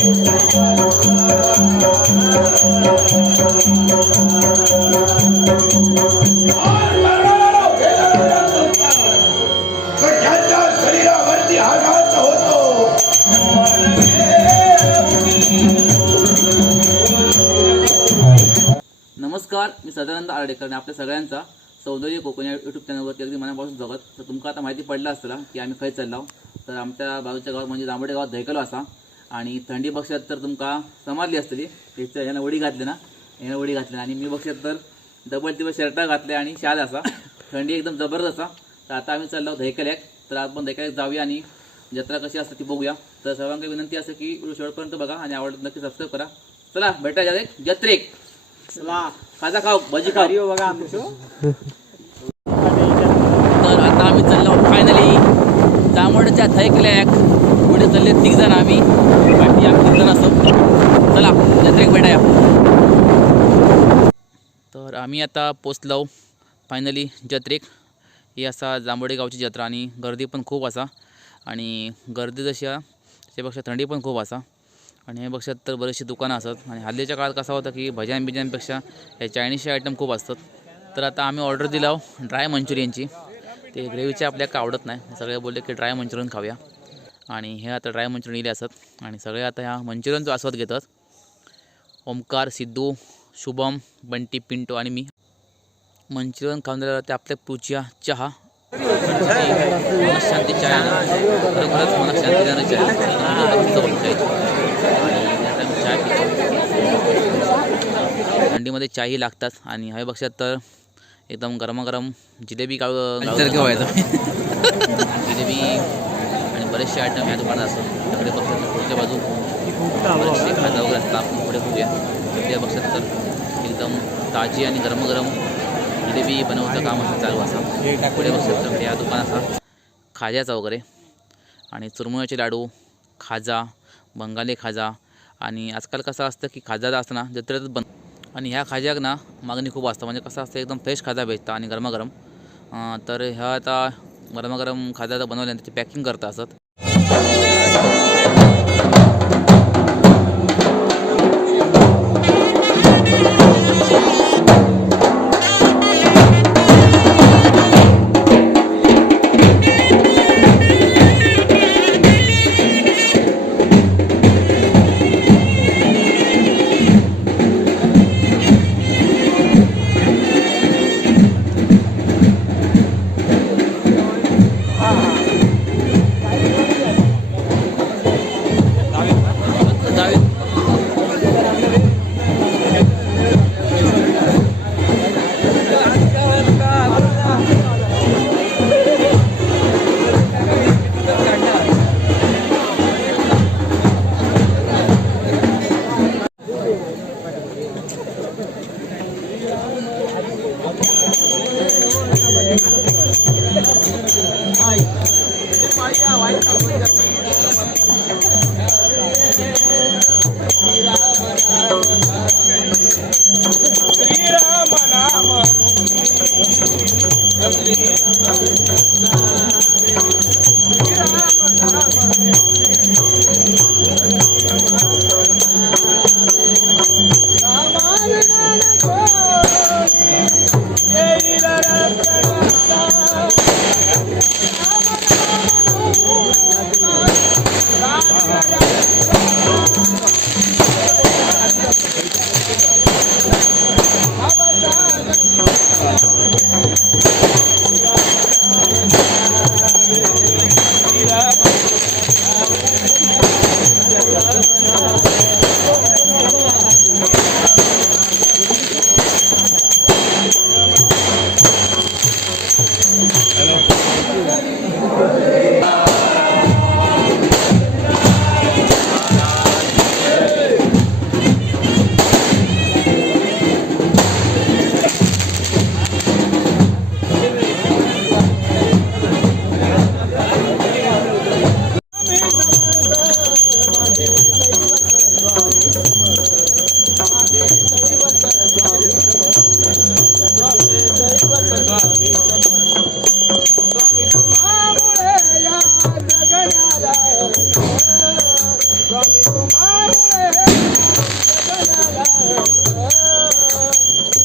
शरीरावरती आघात होतो. नमस्कार, मी सदानंद आर्डेकर आणि आपल्या सगळ्यांचा सौंदर्य कोकण या यूट्यूब चॅनलवरती अगदी मनापासून जगत. तर तुमका आता माहिती पडलं असतं की आम्ही खंय चाललो. तर आमच्या बाजूच्या गावात म्हणजे जांभोडे गावात धैकलो असा आणि थंडी बक्षात तर तुमका समजली असतली. त्याच्या ह्यानं वडी घातली ना, ह्यानं वडी घातली आणि मी बक्षात तर डबल टिबल शर्टा घातले आणि शाल असा. थंडी एकदम जबरदस्त असा. तर आता आम्ही चाललो धैकल्याक. तर आपण धैकल्याक जाऊया आणि जत्रा कशी असते ती बघूया. तर सर्वांना विनंती असते की व्हिडिओ शेवटपर्यंत बघा आणि आवडत नक्की सबस्क्राईब करा. चला भेटा जत्रेक. चला खाजा खाऊ, भजी खाऊ. हरिओ बघा आमचं. तर आता आम्ही चाललो फायनली जांभोडच्या धैकल्याक. पुढे चालले 3 जण आम्ही, बाकी आम्ही 3 जण असतो. चला जत्रेक भेटाया. तर आम्ही आता पोचलो फायनली जत्रेक. ही असा जांभोडे गावची जत्रा आणि गर्दी पण खूप असा आणि गर्दी जशी त्याच्यापेक्षा थंडी पण खूप असा आणि हे बघशात तर बरेचशी दुकानं असतात आणि हल्लीच्या काळात कसा होता की भज्यान बिज्यांपेक्षा हे चायनीजचे आयटम खूप असतात. तर आता आम्ही ऑर्डर दिला ड्राय मंचुरियनची. ते ग्रेव्हीचे आपल्याला काय आवडत नाही, सगळे बोलले की ड्राय मंचुरियन खाऊया आणि हे आता ड्राय मंचुरियन इले असतात आणि सगळे आता ह्या मंचुरियनचा आस्वाद घेतात. ओमकार, सिद्धू, शुभम, बंटी, पिंटो आणि मी. मंचुरियन खाऊन झाल्यावर ते आपल्या पुचिया चहा मनशांती चहा खरोखरच मनशांती देणं चहा थंडीमध्ये चाही लागतात. आणि हे बघशात तर एकदम गरमागरम जिलेबी जिलेबी आणि बरेचसे आयटम ह्या दुकानात असतात. तिकडे बघशात पुढच्या बाजू बरेचसे खाजा वगैरे असतात. आपण पुढे बघूया. तिकडे बघशात तर एकदम ताजी आणि गरमागरम जिलेबी बनवतं काम असं चालू असा. पुढे बघशात तर या दुकान असा खाज्याचा वगैरे आणि चुरमुळ्याचे लाडू, खाजा, बंगाली खाजा आणि आजकाल कसं असतं की खाजा असताना जत्रेतच आणि ह्या खाज्याक ना मागणी खूप असतं. म्हणजे कसं असतं एकदम फ्रेश खाजा भेटतं आणि गरमागरम. तर ह्या आता गरमागरम खाजा बनवल्यानंतर त्याची पॅकिंग करता असत.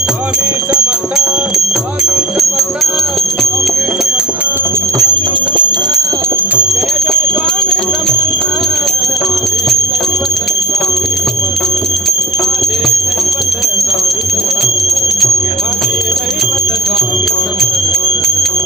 स्वामी समर्थ स्वामी समर्थ स्वामी समर्थ स्वामी समर्थ जय जय स्वामी समर्थ माझे दैवत स्वामी समर्थ माझे दैवत स्वामी समर्थ माझे दैवत स्वामी समर्थ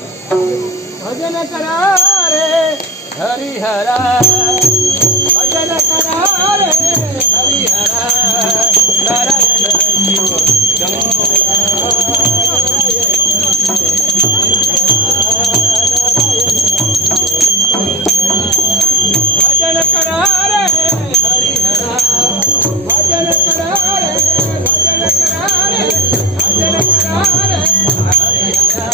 भजन करा रे हरिहरा भजन करा रे हरिहरा नारायण शिव भजन करा रे हरिहरा भजन करा रे भजन करा रे भजन करा रे हरिहरा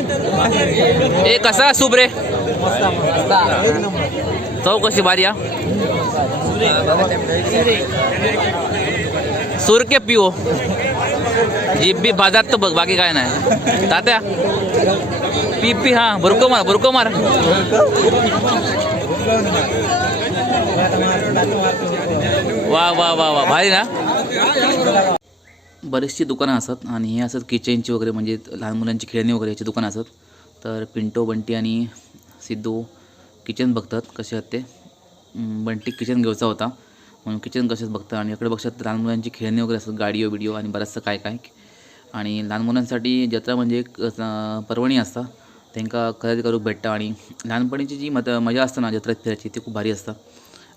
ए कसा सूप रे चव कशी भारी हा सूर के पिओ जीप बी बाजात तर बघ बाकी काय नाही तात्या पी पी हा बुरको मार वा वा वा वा भारी ना. बरीचशी दुकानं असतात आणि हे असतात किचनची वगैरे म्हणजे लहान मुलांची खेळणी वगैरे याची दुकानं असतात. तर पिंटो बंटी आणि सिद्धू किचन बघतात कसे आहेत ते. बंटी किचन घ्यायचा होता म्हणून किचन कसेच बघतात आणि इकडे बघतात लहान मुलांची खेळणी वगैरे असतात गाडीओ बिडिओ आणि बरंचसं काय काय. आणि लहान मुलांसाठी जत्रा म्हणजे एक पर्वणी असता त्यांना खरेदी करूक भेटतं आणि लहानपणीची जी मजा असते ना जत्रेत फिरायची ती खूप भारी असतं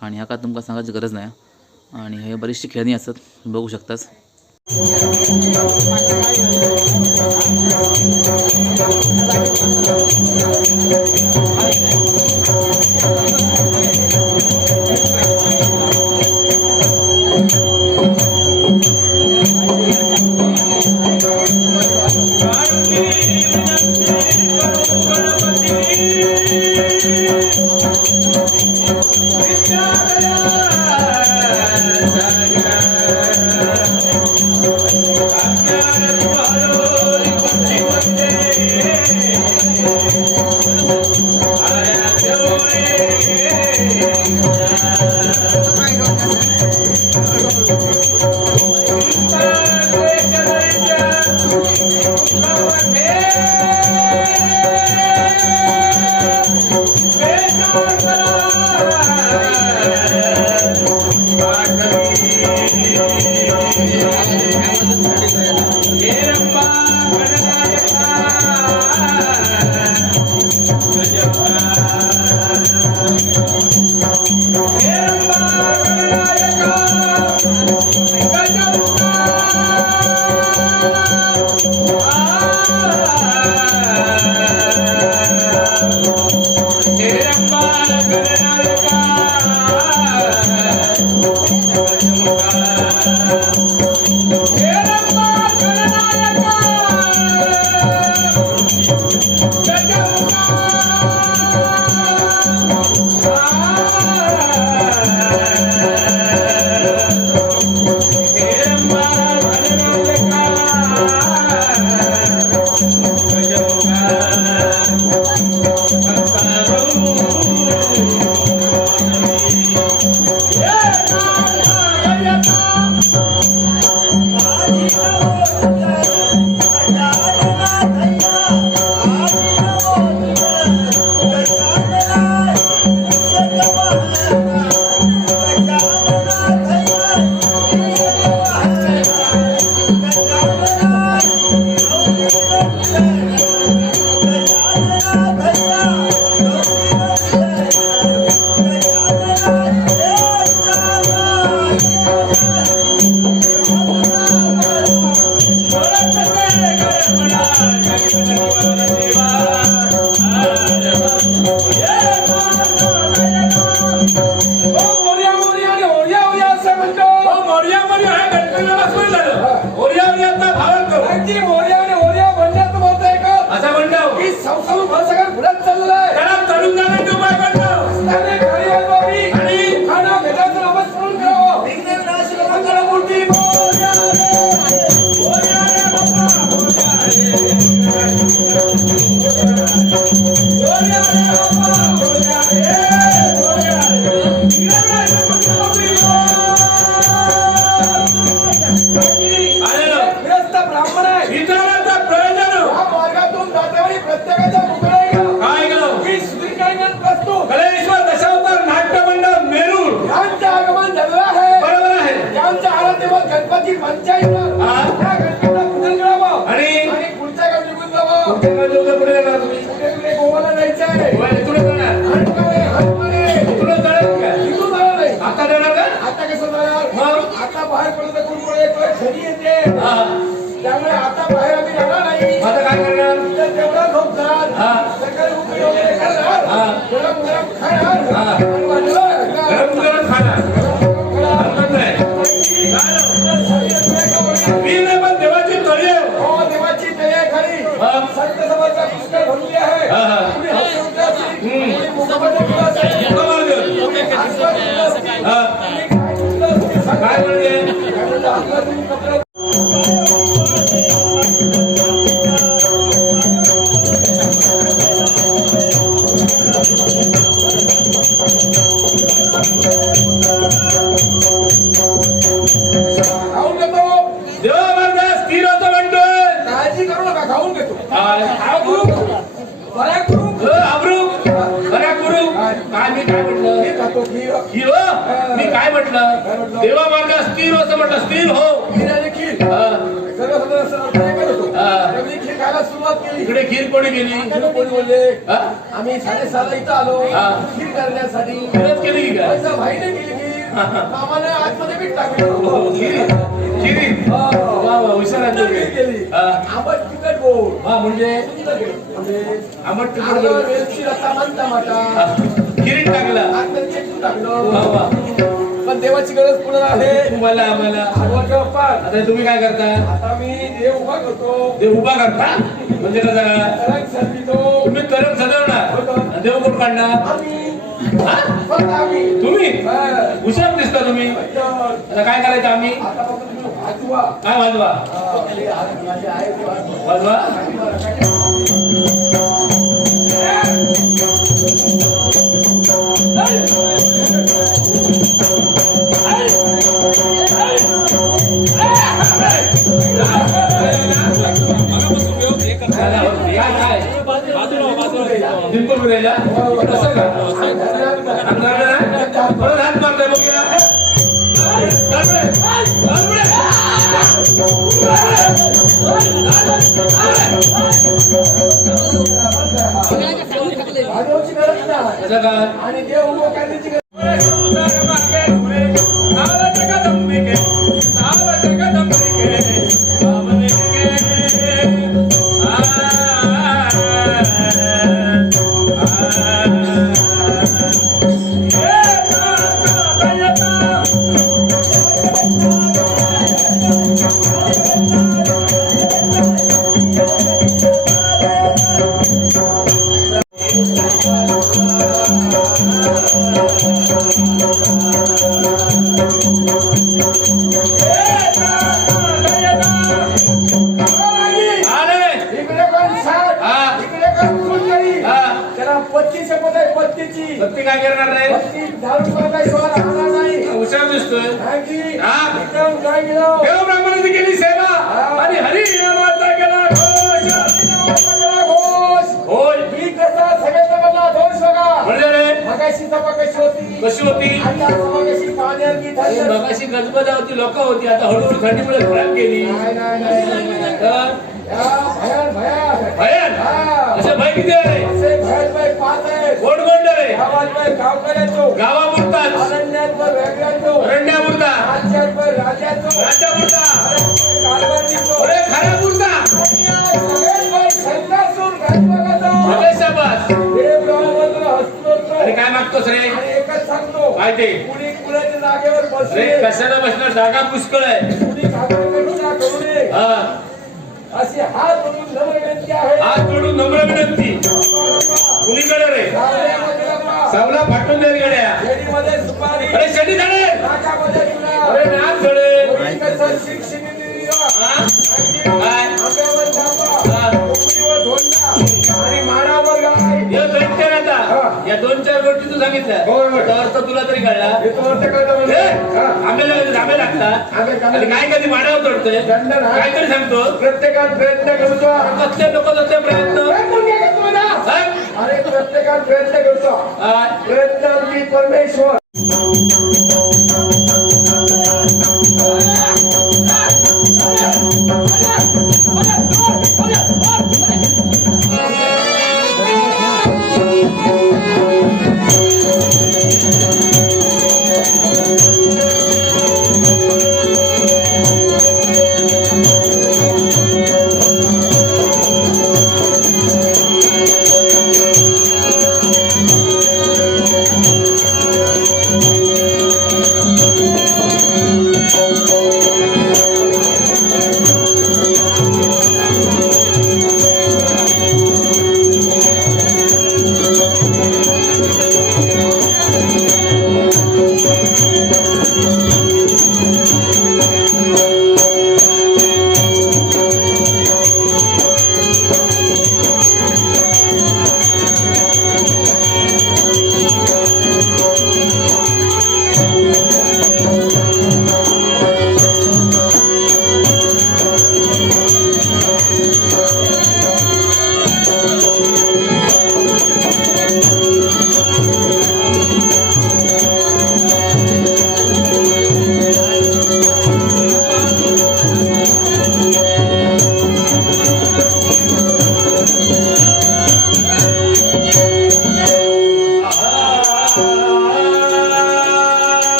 आणि ह्या का तुमका सांगायची गरज नाही. आणि हे बरीचशी खेळणी असतात बघू शकताच. त्यामुळे आता बाहेर आम्ही जाणार नाही. आता काय करणार? तेवढा झोपणार, सकाळी उठून वगैरे करणार, गरम गरम खाणार आणि वाटलं गरम गरम खाणार. हरकत नाही. पण देवाची तळी आहे. हो, देवाची तळी आहे खरी. संत समाजाचा पुष्कळ भरली आहे. तुम्ही हसवताची, तुम्ही मुखामध्ये बोलायचं. काय म्हणजे मी काय म्हटलं? देवा मार्ग स्थिर असं म्हटलं. स्थिर हो. खीर खायला सुरुवात केली. इकडे खीर कोणी केली? कोणी बोलले आम्ही 6:30 इथं आलो खीर करण्यासाठी. खीरच केली की काय? पैसा भाईने केली खीर. आम्हाला आतमध्ये मीठ टाकलं. खिरी हुशार केली. आंबट तिखट गोड. म्हणजे आंबट तिखट वेलची रस्ता टमाटा खिरीत टाकलं. आतमध्ये चेटून टाकलं. पण देवाची गरज पुन्हा आहे. तुम्हाला आम्हाला आता तुम्ही काय करता? आता मी देव उभा करतो. देव उभा करता म्हणजे कसं? तुम्ही तरंग सजवणार. देव कोण काढणार? तुम्ही हुशार दिसता तुम्ही. आता काय करायचं आम्ही? काय वाजवा? वाजवा. हात मारताय बघूया. भाजवची गरज नाही असं का आणि देव उभं करण्याची गरज इकडे कोण साठ इकडे कोण फुलकरी त्याला पत्ती शपथ आहे पत्तीची भक्ती काय करणार रे पत्ती झाडू मारला शिवाय राहणार नाही हुशार दिसतोय नाही की हा. इकडून काय गेलो देव ब्राह्मणाची केली सेवा आणि हरी नामाचा केला घोष हरिनामाचा गेला घोष होय मी कसा सगळ्याचा मधला दोष बघा म्हणजे रे मगाशी सभा कशी होती कशी होती आणि आज सभा कशी पाण्याची थंडी मगाशी गजबजा होती लोक होती आता हळूहळू थंडीमुळे खराब केली नाही तर या भयान भयान भयान हा असे भय किती आहे असे भयान भय पाच आहे कोण कोणतं रे गावात भय गावकऱ्यांचो गावापुरताच अरण्यात भय वेगळ्यांचो रंड्यापुरता राज्यात भय राजाचो राज्यापुरता कारभारीचो अरे खऱ्यापुरता आणि आज सगळेच भय संतासूर गणपगाचा अरे शाबास देव ब्रह्ममंत्र हसतोच अरे काय मागतोस रे आणि एकच सांगतो काय ते कुणी कुणाच्या जागेवर अरे बसले कशाला बसणार जागा पुष्कळ आहे कुणी कागदपत्र करू नये हा अशी हात जोडून नम्र विनंती आहे हात जोडून नम्र विनंती कुणीकडे रे सावल्यामध्ये रंगा, सावला फाटून दे रे गड्या शेरीमध्ये सुपारी अरे शेटी झाले नाकामध्ये चुना, अरे नाक झडे कोणी कसं शिक्षिणी दिवा, हा आणखी काय आंब्यावर जांभा, हा. कोंबडीवर धोंडा आणि मानावर गाय. हे दैत्य आहे आता हा. या दोन चार गोष्टी तू सांगितल्या होय, होय. त्याचा अर्थ तुला तरी कळला हे तो अर्थ कळतं म्हणजे? हा. आंबे लागतात आंबे आणि काय कधी माडावर तोडतोय दंडन हा. काहीतरी सांगतो प्रत्येकात प्रयत्न करतो कसले लोक जाते प्रयत्न प्रयत्न काय करतो म्हणा? सांग. अरे प्रत्येकात प्रयत्न करतो हा. प्रयत्नार्थी परमेश्वर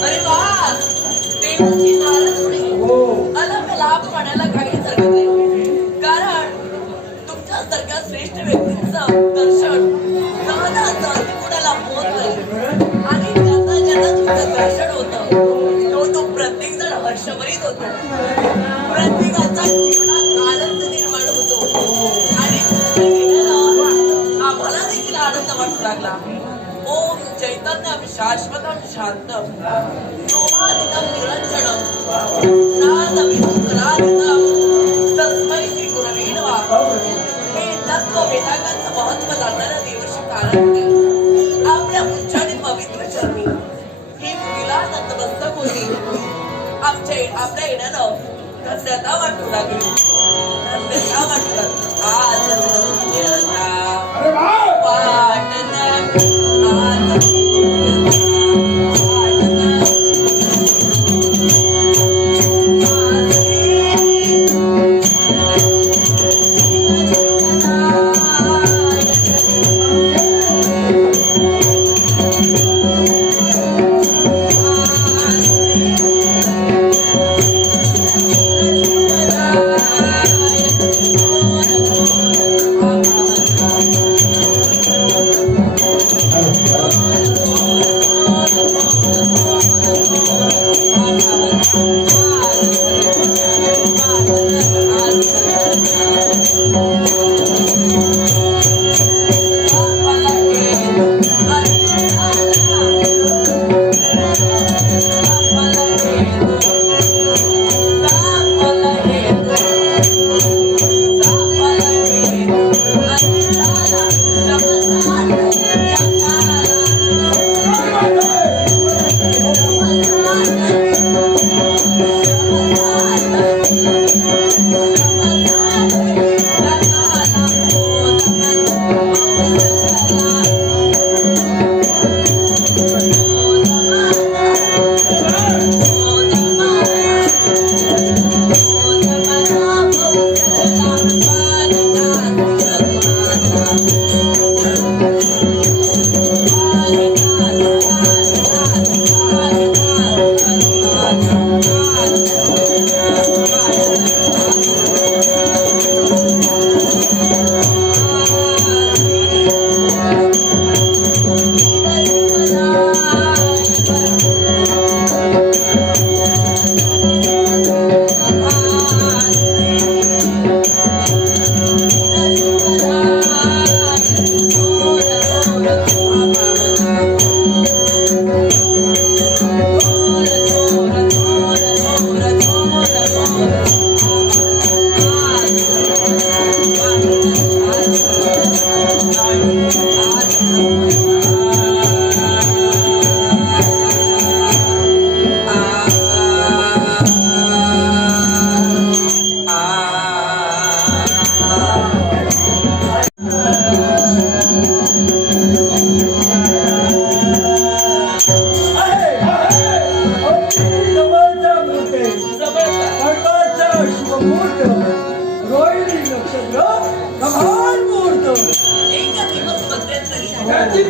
अरे वाह!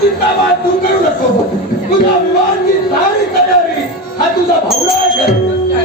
चिंताबाद तू करू नको. तुझ्या विवाहाची तारीख